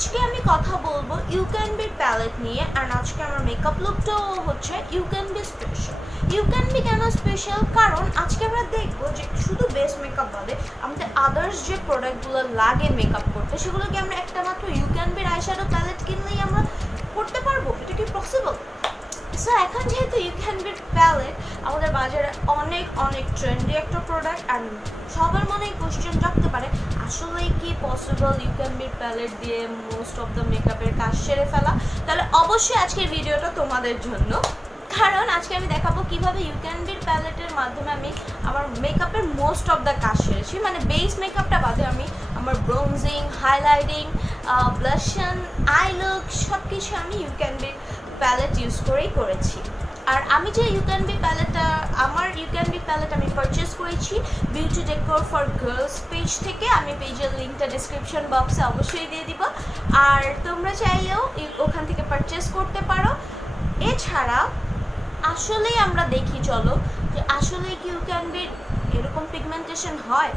আজকে আমি কথা বলবো ইউ ক্যান বি প্যালেট নিয়ে। অ্যান্ড আজকে আমার মেকআপ লুকটাও হচ্ছে you can be special. You can be কেন স্পেশাল? কারণ আজকে আমরা দেখবো যে শুধু বেস মেকআপ বাদে আমাদের আদার্স যে প্রোডাক্টগুলো লাগে মেকআপ করতে, সেগুলোকে আমরা একটা মাত্র ইউ ক্যান বির আইশ্যাডো প্যালেট কিনলেই আমরা করতে পারবো। এটা কি পসিবল? সো এখন যেহেতু ইউ ক্যান বি প্যালেট আমাদের বাজারে অনেক অনেক ট্রেন্ডি একটা প্রোডাক্ট, অ্যান্ড সবার মনে কোশ্চেন রাখতে পারে আসলেই কি possible you can be palette দিয়ে মোস্ট অফ দ্য মেকআপের কাজ সেরে ফেলা? তাহলে অবশ্যই আজকের ভিডিওটা তোমাদের জন্য, কারণ আজকে আমি দেখাবো কীভাবে ইউ ক্যান বির প্যালেটের মাধ্যমে আমি আমার মেকআপের মোস্ট অফ দ্য কাজ সেরেছি। মানে বেস মেকআপটা বাদে আমি আমার ব্রোনজিং, হাইলাইটিং, ব্লাশন, আই লুক সব কিছু আমি ইউ ক্যান বির প্যালেট ইউজ করেই করেছি। আর আমি যে ইউ ক্যান বি প্যালেটটা, আমার ইউ ক্যান বি প্যালেট আমি পারচেস করেছি beauty decor for girls page থেকে। আমি পেজের লিঙ্কটা ডিসক্রিপশন বক্সে অবশ্যই দিয়ে দিব, আর তোমরা চাইলেও ওখান থেকে পারচেস করতে পারো। এছাড়া আসলেই আমরা দেখি, চলো, যে আসলেই কি ইউ ক্যান বি এরকম পিগমেন্টেশন হয়,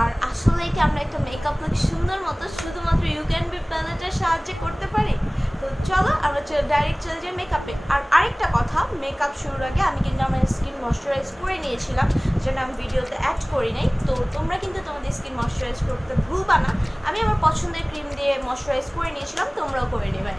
আর আসলেই কি আমরা একটা মেকআপ লুক সুন্দর মতো শুধুমাত্র ইউ ক্যান বি প্যালেটের সাহায্যে করতে পারি? তো চলো আমরা ডাইরেক্ট চলে যাই মেকআপে। আর আরেকটা কথা, মেকআপ শুরুর আগে আমি কিন্তু আমার স্কিন ময়শ্চারাইজ করে নিয়েছিলাম, যেটা আমি ভিডিওতে অ্যাড করি নাই। তো তোমরা কিন্তু তোমাদের স্কিন ময়শ্চারাইজ করতে ভুলবা না। আমি আমার পছন্দের ক্রিম দিয়ে ময়শ্চারাইজ করে নিয়েছিলাম, তোমরাও করে নেবে।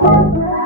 you.